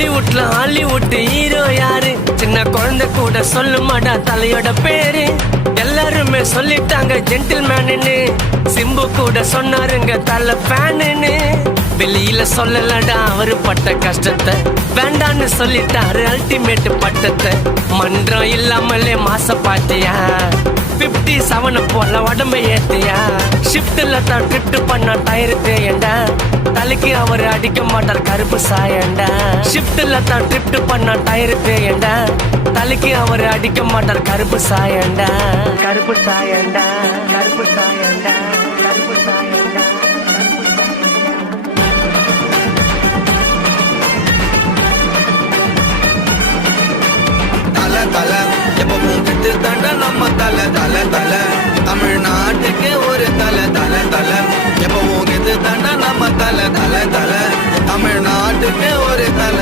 பாலிவுட்ல Hollywood hero யாரு? சின்ன குழந்தை கூட சொல்ல மாட்டா தலையோட பேரு. எல்லாருமே சொல்லிட்டாங்க ஜென்டில்மேனு. சிம்பு கூட சொன்னாருங்க தலை ஃபேனு. வெளியில சொல்லலடா அவரு பட்ட கஷ்டத்தை. வேண்டான்னு சொல்லிட்டாரு அல்டிமேட் பட்டத்தை. மன்றம் இல்லாமலே மாச பாத்தியா? 57 போல உடம்ப ஏத்தியா? ஷிப்ட்ல தான் ட்ரிப்ட் பண்ண டயரு தேயண்டா. தலைக்கு அவரு அடிக்க மாட்டார் கருப்பு சாயண்டா. ஷிப்ட்ல தான் ட்ரிப்ட் பண்ண டயரு தேயண்டா. தலைக்கு அவரு அடிக்க மாட்டார் கருப்பு சாயண்டா. கருப்பு சாயண்டா, கருப்பு சாயண்டா, கருப்பு சாயண்டா. தல தல எப்பவும் கெட்டு தாண்ட நம்ம தல தல தல. தமிழ்நாட்டுக்கு ஒரு தல தல தல. எப்பவும் கெட்டு தாண்ட நம்ம தல தல தல. தமிழ்நாட்டுக்கு ஒரு தல.